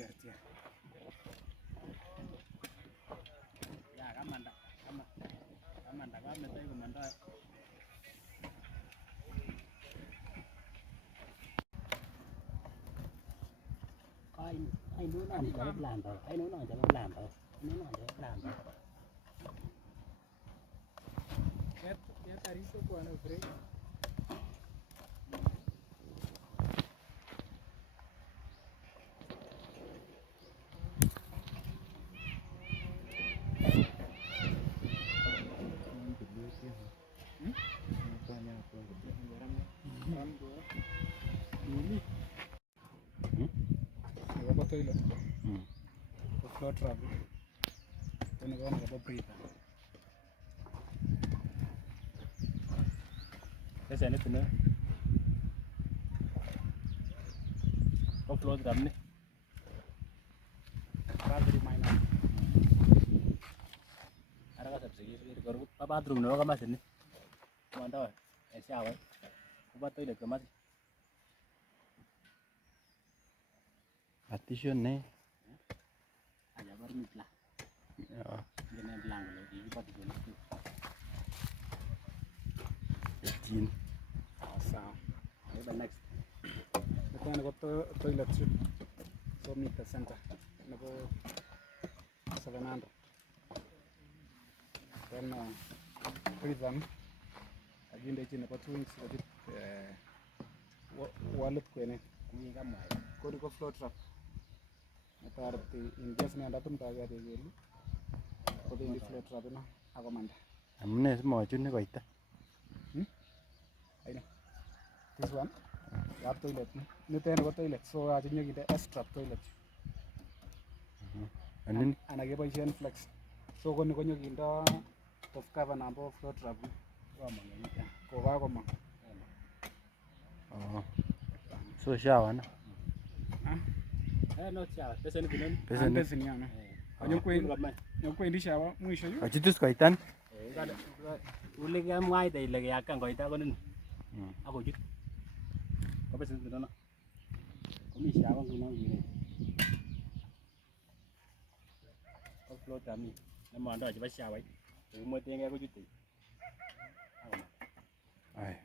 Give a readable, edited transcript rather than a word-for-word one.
terter. Ya kamanda kametai komanda. I know not the land. I know not the land. I know not the land. Ya taristo kuana break. Toilet. Floor travel. Then go on the breather. That's anything. Floor travel. Rather minor. I don't know. Bathroom no come in. One door. A shower. What toilet come out? Partition ne? Aja baru mitla. Ya. Jangan bilang kalau di partition itu. Jin. Asa. Ayo the next. Ito na ko toilet suite. So meet the center. Nako 700. Then prison. Again they chin nako 2 weeks with wallet ko ne. Ni kamay. Ko ko floor trap. Natarati investment ndatun kagari gelu kodi ndi float rabina akomanda Amune simachune koita. Aina this one yap toilet niten ko toilet so ajinyo kinde extra toilet Anin ana keboisien flex so koni konyo kindo top cover nambo float rab ko kakomong so shower na. No shower pesa ni binon Pesa ni yana Yung kwendi shower mwisho yu achitus koitan. Ule kaya mwai ta ile kaya kan koita ko nun ako jut ko pesa ni binon ko mi shower ko nang ni ko float ami na mando aja ba shower ko mo tenga ko jut Ai